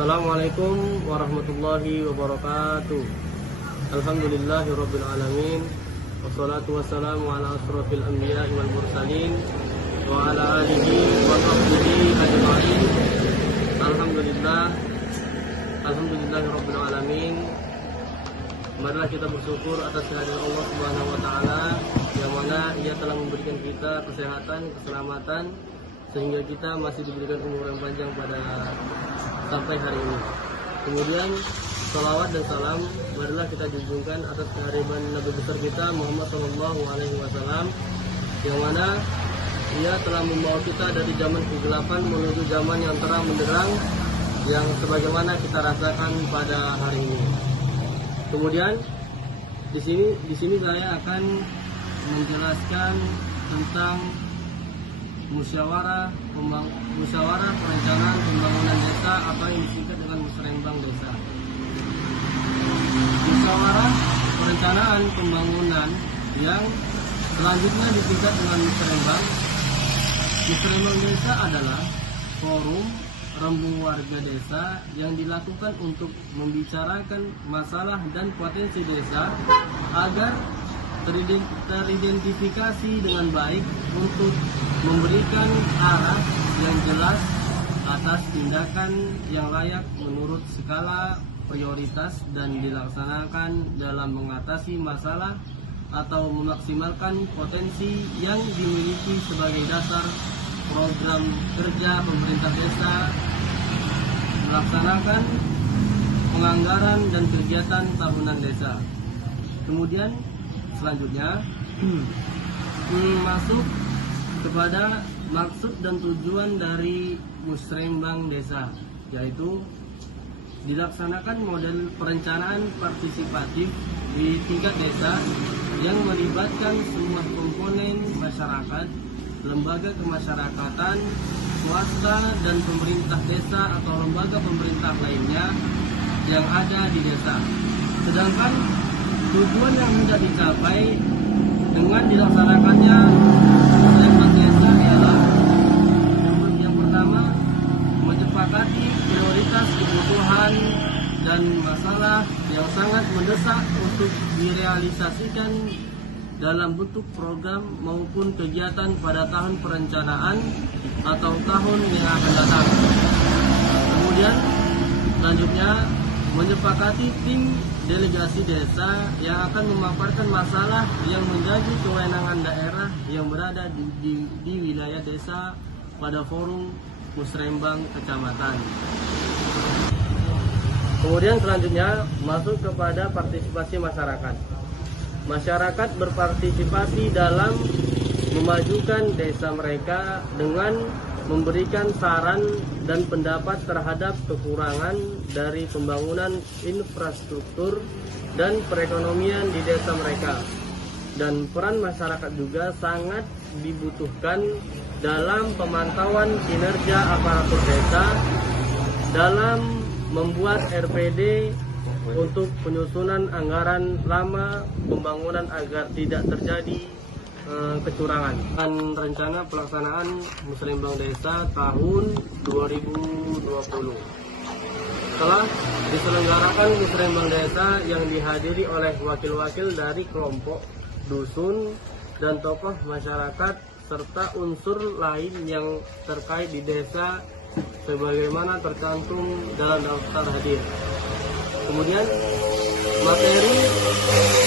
Assalamualaikum warahmatullahi wabarakatuh. Alhamdulillahirabbil alamin. Wassalatu wassalamu ala asrofil anbiya'i wal mursalin wa ala alihi wa sahbihi ajma'in. Alhamdulillahirabbil alamin. Marilah kita bersyukur atas kehadiran Allah Subhanahu wa taala yang mana Ia telah memberikan kita kesehatan, keselamatan sehingga kita masih diberikan umur yang panjang pada sampai hari ini. Kemudian salawat dan salam marilah kita junjungkan atas kehadiran Nabi besar kita Muhammad SAW yang mana Ia telah membawa kita dari zaman kegelapan menuju zaman yang terang benderang yang sebagaimana kita rasakan pada hari ini. Kemudian di sini saya akan menjelaskan tentang musyawarah perencanaan pembangunan desa atau yang disingkat dengan musrembang desa. Musyawarah perencanaan pembangunan yang selanjutnya disingkat dengan musrembang. Musrembang desa adalah forum rembuk warga desa yang dilakukan untuk membicarakan masalah dan potensi desa agar teridentifikasi dengan baik untuk memberikan arah yang jelas atas tindakan yang layak menurut skala prioritas dan dilaksanakan dalam mengatasi masalah atau memaksimalkan potensi yang dimiliki sebagai dasar program kerja pemerintah desa melaksanakan penganggaran dan kegiatan tahunan desa. Kemudian selanjutnya masuk kepada maksud dan tujuan dari musrembang desa, yaitu dilaksanakan model perencanaan partisipatif di tingkat desa yang melibatkan semua komponen masyarakat, lembaga kemasyarakatan, swasta dan pemerintah desa atau lembaga pemerintah lainnya yang ada di desa. Sedangkan tujuan yang hendak dicapai dengan dilaksanakannya musrembang desa ialah yang pertama, menyepakati prioritas kebutuhan dan masalah yang sangat mendesak untuk direalisasikan dalam bentuk program maupun kegiatan pada tahun perencanaan atau tahun yang akan datang. Kemudian selanjutnya menyepakati tim delegasi desa yang akan memaparkan masalah yang menjadi kewenangan daerah yang berada di wilayah desa pada forum musrembang kecamatan. Kemudian selanjutnya masuk kepada partisipasi masyarakat. Masyarakat berpartisipasi dalam memajukan desa mereka dengan memberikan saran dan pendapat terhadap kekurangan dari pembangunan infrastruktur dan perekonomian di desa mereka. Dan peran masyarakat juga sangat dibutuhkan dalam pemantauan kinerja aparatur desa dalam membuat RPD untuk penyusunan anggaran lama pembangunan agar tidak terjadi kecurangan. Dan rencana pelaksanaan musrembang desa tahun 2020. Setelah diselenggarakan musrembang desa yang dihadiri oleh wakil-wakil dari kelompok, dusun, dan tokoh masyarakat serta unsur lain yang terkait di desa sebagaimana tercantum dalam daftar hadir. Kemudian materi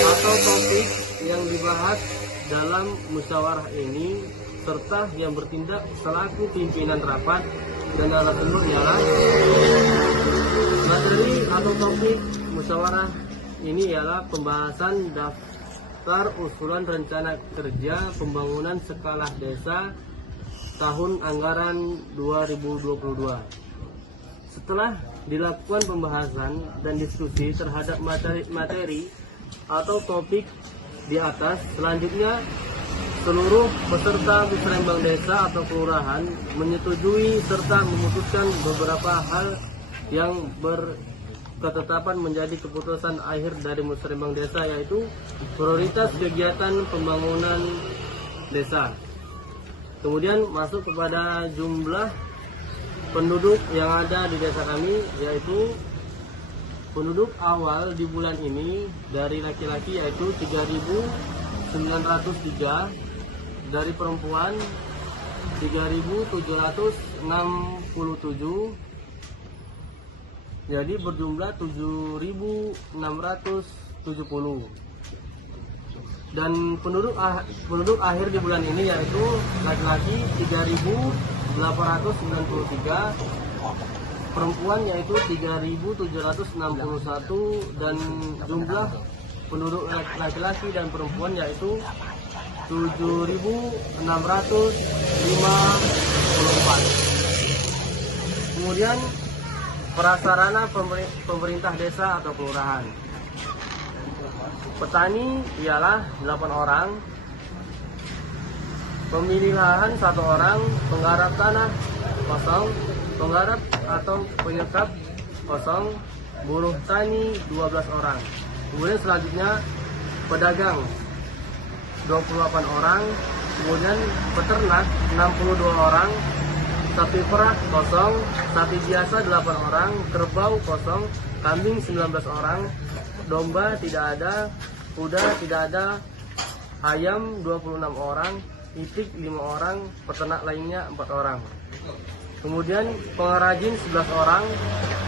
atau topik yang dibahas dalam musyawarah ini serta yang bertindak selaku pimpinan rapat dan narasumber ialah materi atau topik musyawarah ini ialah pembahasan daftar usulan rencana kerja pembangunan skala desa tahun anggaran 2022. Setelah dilakukan pembahasan dan diskusi terhadap materi atau topik di atas, selanjutnya seluruh peserta musrembang desa atau kelurahan menyetujui serta memutuskan beberapa hal yang berketetapan menjadi keputusan akhir dari musrembang desa, yaitu prioritas kegiatan pembangunan desa. Kemudian masuk kepada jumlah penduduk yang ada di desa kami, yaitu penduduk awal di bulan ini dari laki-laki yaitu 3.903, dari perempuan 3.767, jadi berjumlah 7.670. Dan penduduk akhir di bulan ini yaitu laki-laki 3.893, perempuan yaitu 3.761, dan jumlah penduduk laki-laki dan perempuan yaitu 7.654. Kemudian prasarana pemerintah desa atau kelurahan. Petani ialah 8 orang, pemilik lahan 1 orang, penggarap tanah kosong, penggarap atau penyekap kosong, buruh tani 12 orang. Kemudian selanjutnya pedagang 28 orang, kemudian peternak 62 orang, sapi perah kosong, sapi biasa 8 orang, kerbau kosong, kambing 19 orang, domba tidak ada, kuda tidak ada, ayam 26 orang, itik 5 orang, peternak lainnya 4 orang. Kemudian pengrajin 11 orang,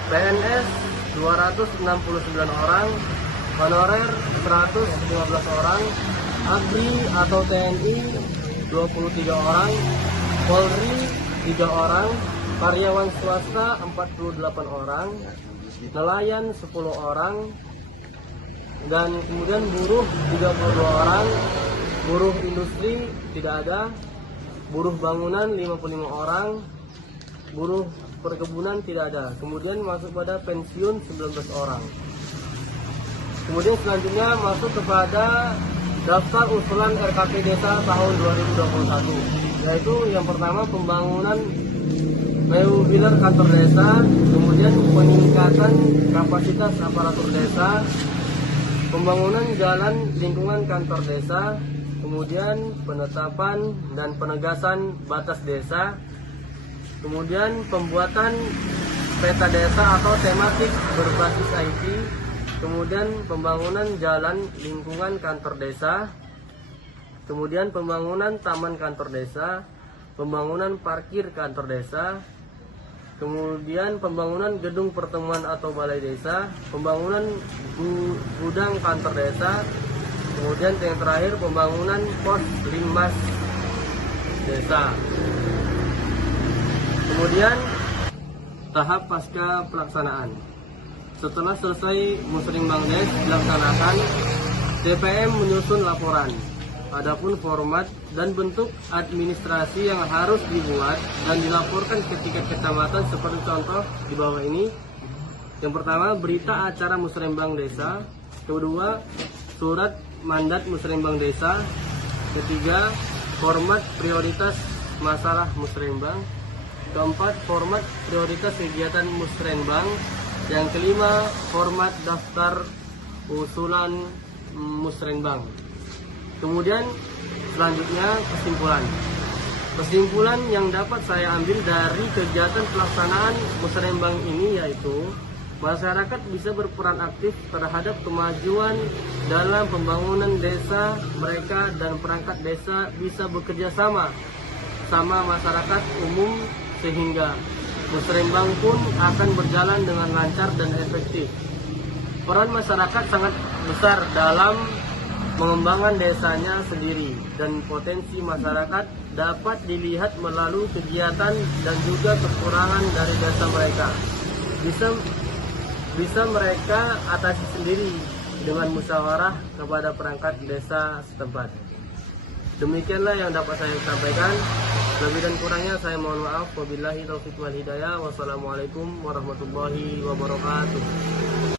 PNS 269 orang, honorer 115 orang, ABRI atau TNI 23 orang, Polri 3 orang, karyawan swasta 48 orang, nelayan 10 orang, dan kemudian buruh 32 orang, buruh industri tidak ada, buruh bangunan 55 orang, buruh perkebunan tidak ada. Kemudian masuk pada pensiun 19 orang. Kemudian selanjutnya masuk kepada daftar usulan RKP Desa tahun 2021, yaitu yang pertama pembangunan modular kantor desa, kemudian peningkatan kapasitas aparatur desa, pembangunan jalan lingkungan kantor desa, kemudian penetapan dan penegasan batas desa, kemudian pembuatan peta desa atau tematik berbasis IT, kemudian pembangunan jalan lingkungan kantor desa, kemudian pembangunan taman kantor desa, pembangunan parkir kantor desa, kemudian pembangunan gedung pertemuan atau balai desa, pembangunan gudang kantor desa, kemudian yang terakhir pembangunan pos linmas desa. Kemudian tahap pasca pelaksanaan. Setelah selesai Musrenbangdes dilaksanakan, TPM menyusun laporan. Adapun format dan bentuk administrasi yang harus dibuat dan dilaporkan ke tingkat kecamatan seperti contoh di bawah ini. Yang pertama, berita acara musrenbang desa. Kedua, surat mandat musrenbang desa. Ketiga, format prioritas masalah musrenbang. Keempat, format prioritas kegiatan musrenbang. Yang kelima, format daftar usulan musrenbang. Kemudian selanjutnya kesimpulan. Kesimpulan yang dapat saya ambil dari kegiatan pelaksanaan musrenbang ini yaitu masyarakat bisa berperan aktif terhadap kemajuan dalam pembangunan desa mereka, dan perangkat desa bisa bekerja sama masyarakat umum sehingga musrenbang pun akan berjalan dengan lancar dan efektif. Peran masyarakat sangat besar dalam mengembangkan desanya sendiri, dan potensi masyarakat dapat dilihat melalui kegiatan dan juga kekurangan dari desa mereka. Bisa mereka atasi sendiri dengan musyawarah kepada perangkat desa setempat. Demikianlah yang dapat saya sampaikan. Lebih dan kurangnya saya mohon maaf. Wabillahi taufiq wal hidayah. Wassalamualaikum warahmatullahi wabarakatuh.